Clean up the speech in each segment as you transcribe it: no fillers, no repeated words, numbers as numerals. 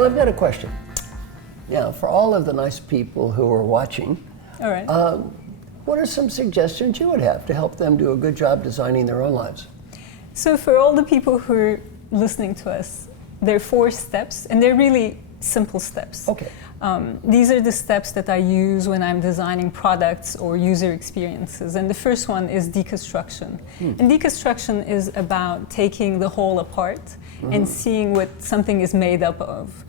Well, I've got a question. Yeah, for all of the nice people who are watching, All right. what are some suggestions you would have to help them do a good job designing their own lives? So for all the people who are listening to us, there are 4 steps, and they're really simple steps. Okay. These are the steps that I use when I'm designing products or user experiences. And the first one is deconstruction. And deconstruction is about taking the whole apart and seeing what something is made up of.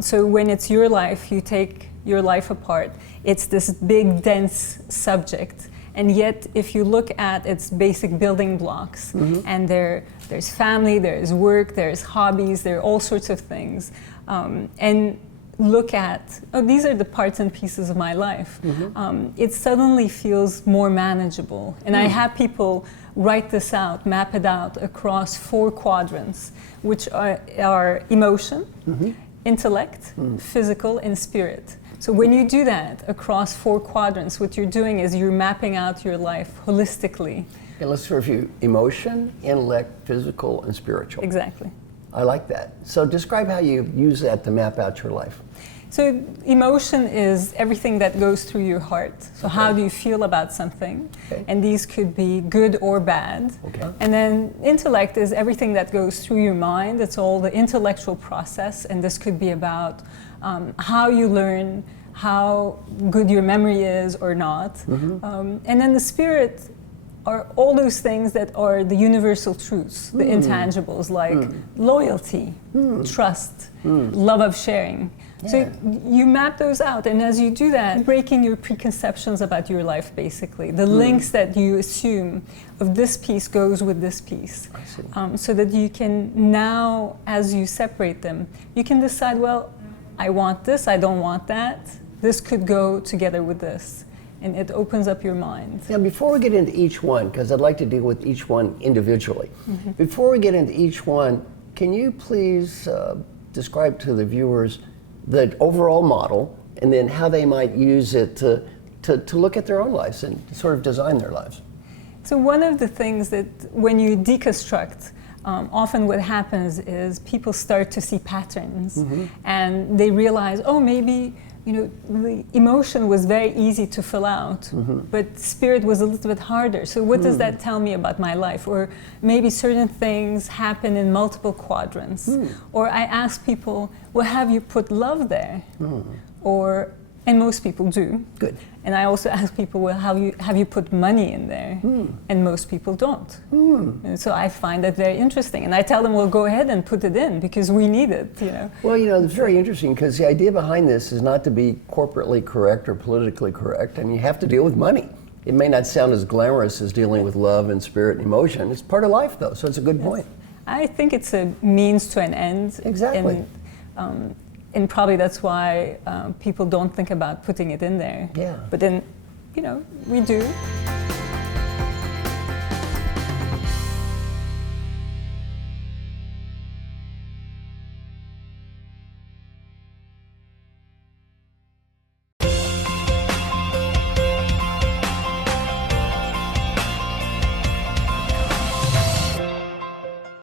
So when it's your life, you take your life apart. It's this big, dense subject. And yet, if you look at its basic building blocks, and there's family, there's work, there's hobbies, there are all sorts of things. And look at, oh, these are the parts and pieces of my life. It suddenly feels more manageable. And I have people write this out, map it out across 4 quadrants, which are emotion, intellect, physical, and spirit. So when you do that across 4 quadrants, what you're doing is you're mapping out your life holistically. Okay, let's review emotion, intellect, physical, and spiritual. Exactly. I like that. So describe how you use that to map out your life. So emotion is everything that goes through your heart. So how do you feel about something? Okay. And these could be good or bad. Okay. And then intellect is everything that goes through your mind. It's all the intellectual process. And this could be about how you learn, how good your memory is or not. And then the spirit are all those things that are the universal truths, the intangibles, like loyalty, trust, love of sharing. Yeah. So you map those out, and as you do that, breaking your preconceptions about your life, basically. The links that you assume of this piece goes with this piece. I see. So that you can now, as you separate them, you can decide, well, I want this, I don't want that. This could go together with this. And it opens up your mind. Now, before we get into each one, because I'd like to deal with each one individually, before we get into each one, can you please describe to the viewers the overall model and then how they might use it to look at their own lives and sort of design their lives? So one of the things that when you deconstruct, often what happens is people start to see patterns and they realize, oh, maybe the emotion was very easy to fill out, but spirit was a little bit harder. So what does that tell me about my life? Or maybe certain things happen in multiple quadrants. Or I ask people, well, have you put love there? And most people do. Good. And I also ask people, well, have you put money in there? And most people don't. And so I find that very interesting. And I tell them, well, go ahead and put it in because we need it, Well, it's very interesting because the idea behind this is not to be corporately correct or politically correct, and you have to deal with money. It may not sound as glamorous as dealing with love and spirit and emotion. It's part of life, though, so it's a good point. I think it's a means to an end. Exactly. And probably that's why people don't think about putting it in there. Yeah. But then, we do.